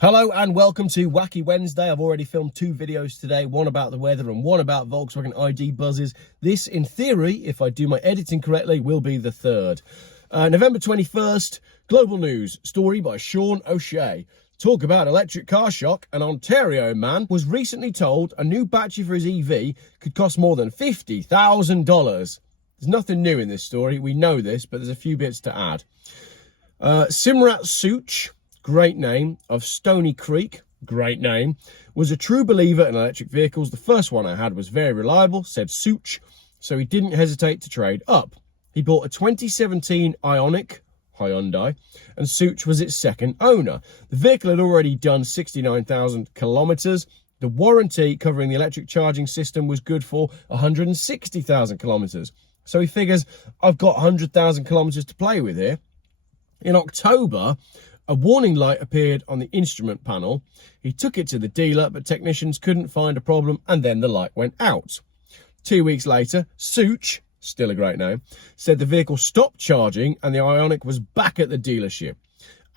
Hello and welcome to Wacky Wednesday. I've already filmed 2 videos today, one about the weather and one about Volkswagen ID buzzes. This, in theory, if I do my editing correctly, will be the 3rd. November 21st, global news, story by Sean O'Shea. Talk about electric car shock. An Ontario man was recently told a new battery for his EV could cost more than $50,000. There's nothing new in this story, we know this, but there's a few bits to add. Simrat Such, great name, of Stony Creek, great name, was a true believer in electric vehicles. The first one I had was very reliable, said Such, so he didn't hesitate to trade up. He bought a 2017 Ioniq Hyundai, and Such was its second owner. The vehicle had already done 69,000 kilometers. The warranty covering the electric charging system was good for 160,000 kilometers. So he figures, I've got 100,000 kilometers to play with here. In October, a warning light appeared on the instrument panel. He took it to the dealer, but technicians couldn't find a problem, and then the light went out. 2 weeks later, Such, still a great name, said the vehicle stopped charging and the Ioniq was back at the dealership.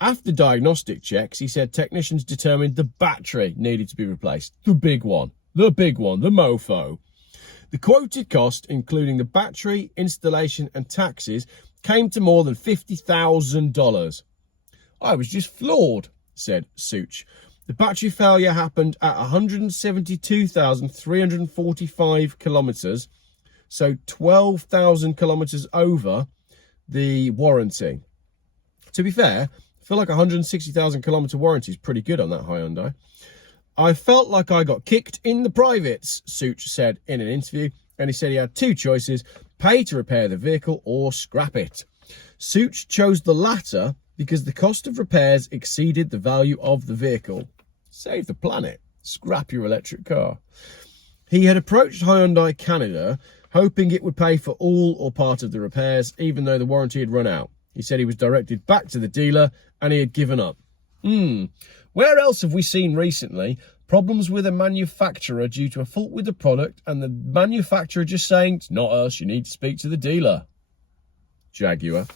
After diagnostic checks, he said technicians determined the battery needed to be replaced. The big one, the mofo. The quoted cost, including the battery, installation and taxes, came to more than $50,000. I was just floored, said Such. The battery failure happened at 172,345 kilometres, so 12,000 kilometres over the warranty. To be fair, I feel like 160,000 kilometre warranty is pretty good on that Hyundai. I felt like I got kicked in the privates, Such said in an interview, and he said he had 2 choices, pay to repair the vehicle or scrap it. Such chose the latter because the cost of repairs exceeded the value of the vehicle. Save the planet. Scrap your electric car. He had approached Hyundai Canada, hoping it would pay for all or part of the repairs, even though the warranty had run out. He said he was directed back to the dealer and he had given up. Where else have we seen recently problems with a manufacturer due to a fault with the product and the manufacturer just saying, it's not us, you need to speak to the dealer? Jaguar.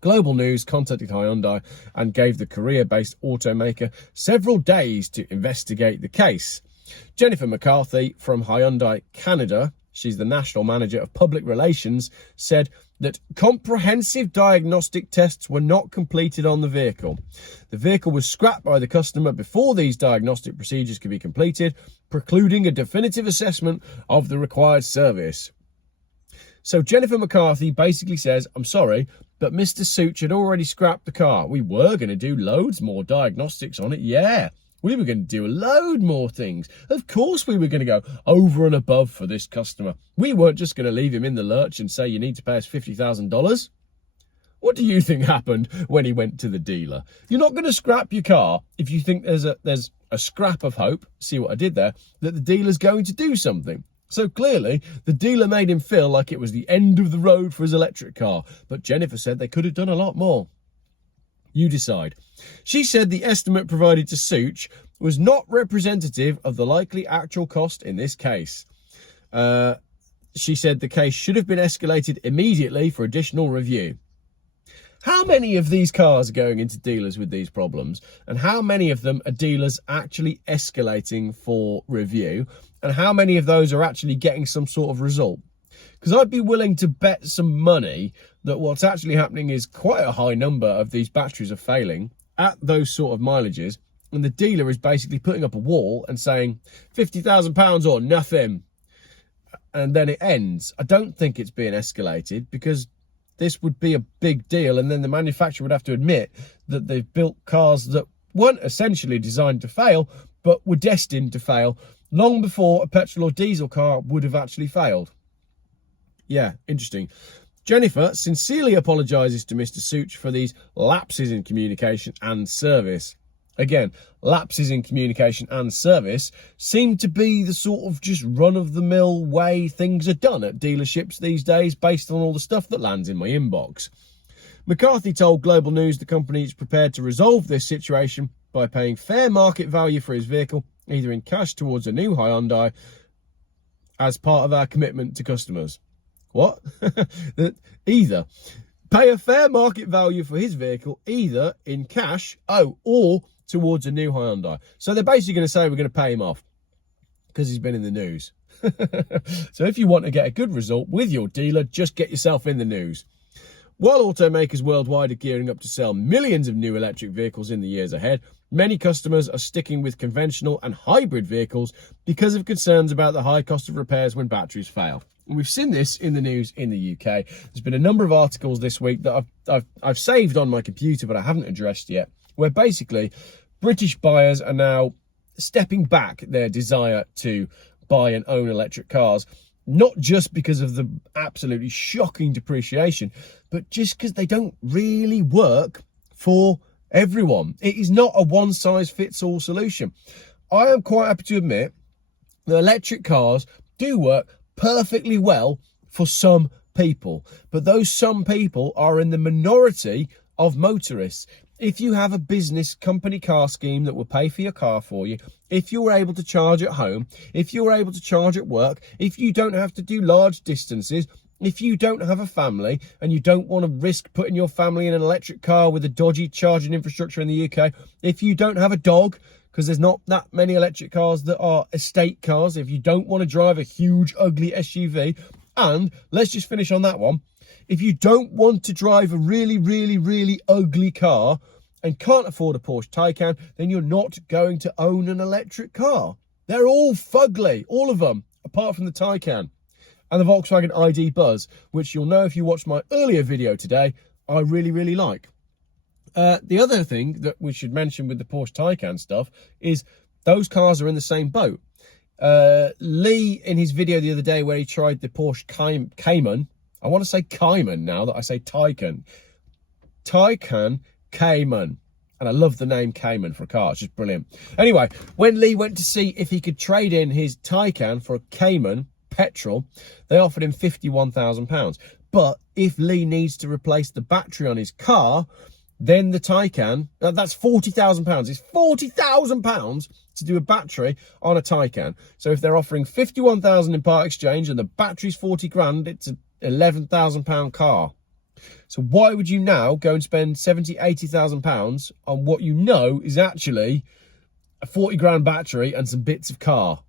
Global News contacted Hyundai and gave the Korea-based automaker several days to investigate the case. Jennifer McCarthy from Hyundai Canada, she's the national manager of public relations, said that comprehensive diagnostic tests were not completed on the vehicle. The vehicle was scrapped by the customer before these diagnostic procedures could be completed, precluding a definitive assessment of the required service. So Jennifer McCarthy basically says, I'm sorry, but Mr. Such had already scrapped the car. We were going to do loads more diagnostics on it. Yeah, we were going to do a load more things. Of course we were going to go over and above for this customer. We weren't just going to leave him in the lurch and say you need to pay us $50,000. What do you think happened when he went to the dealer? You're not going to scrap your car if you think there's a scrap of hope, see what I did there, that the dealer's going to do something. So clearly, the dealer made him feel like it was the end of the road for his electric car. But Jennifer said they could have done a lot more. You decide. She said the estimate provided to Such was not representative of the likely actual cost in this case. She said the case should have been escalated immediately for additional review. How many of these cars are going into dealers with these problems? And how many of them are dealers actually escalating for review? And how many of those are actually getting some sort of result? Because I'd be willing to bet some money that what's actually happening is quite a high number of these batteries are failing at those sort of mileages. And the dealer is basically putting up a wall and saying £50,000 or nothing. And then it ends. I don't think it's being escalated because this would be a big deal, and then the manufacturer would have to admit that they've built cars that weren't essentially designed to fail, but were destined to fail long before a petrol or diesel car would have actually failed. Yeah, interesting. Jennifer sincerely apologises to Mr. Such for these lapses in communication and service. Again, lapses in communication and service seem to be the sort of just run-of-the-mill way things are done at dealerships these days based on all the stuff that lands in my inbox. McCarthy told Global News the company is prepared to resolve this situation by paying fair market value for his vehicle, either in cash towards a new Hyundai, as part of our commitment to customers. What? Either pay a fair market value for his vehicle, either in cash, or towards a new Hyundai. So they're basically going to say we're going to pay him off because he's been in the news. So if you want to get a good result with your dealer, just get yourself in the news. While automakers worldwide are gearing up to sell millions of new electric vehicles in the years ahead, many customers are sticking with conventional and hybrid vehicles because of concerns about the high cost of repairs when batteries fail. And we've seen this in the news in the UK. There's been a number of articles this week that I've saved on my computer, but I haven't addressed yet, where basically British buyers are now stepping back their desire to buy and own electric cars, not just because of the absolutely shocking depreciation, but just because they don't really work for everyone. It is not a one-size-fits-all solution. I am quite happy to admit that electric cars do work perfectly well for some people, but those some people are in the minority of motorists. If you have a business company car scheme that will pay for your car for you, if you're able to charge at home, if you're able to charge at work, if you don't have to do large distances, if you don't have a family and you don't want to risk putting your family in an electric car with a dodgy charging infrastructure in the UK, if you don't have a dog, because there's not that many electric cars that are estate cars, if you don't want to drive a huge, ugly SUV, and let's just finish on that one, if you don't want to drive a really, really, really ugly car and can't afford a Porsche Taycan, then you're not going to own an electric car. They're all fugly, all of them, apart from the Taycan and the Volkswagen ID Buzz, which you'll know if you watched my earlier video today, I really, really like. The other thing that we should mention with the Porsche Taycan stuff is those cars are in the same boat. Lee, in his video the other day where he tried the Porsche Cayman, I want to say Cayman now that I say Taycan. Taycan Cayman. And I love the name Cayman for a car. It's just brilliant. Anyway, when Lee went to see if he could trade in his Taycan for a Cayman petrol, they offered him £51,000. But if Lee needs to replace the battery on his car, then the Taycan, that's £40,000. It's £40,000 to do a battery on a Taycan. So if they're offering £51,000 in part exchange and the battery's 40 grand, it's an £11,000 car. So why would you now go and spend £70,000-80,000 on what you know is actually a 40 grand battery and some bits of car?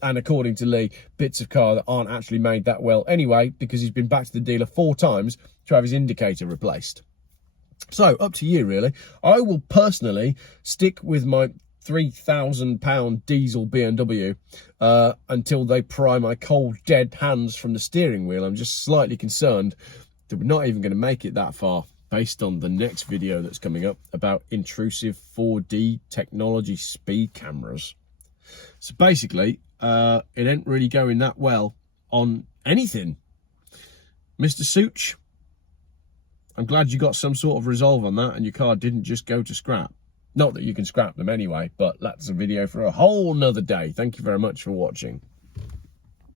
And according to Lee, bits of car that aren't actually made that well anyway, because he's been back to the dealer 4 times to have his indicator replaced. So up to you, really. I will personally stick with my £3,000 diesel BMW until they pry my cold, dead hands from the steering wheel. I'm just slightly concerned that we're not even going to make it that far based on the next video that's coming up about intrusive 4D technology speed cameras. So basically, it ain't really going that well on anything. Mr. Such, I'm glad you got some sort of resolve on that and your car didn't just go to scrap. Not that you can scrap them anyway, but that's a video for a whole nother day. Thank you very much for watching.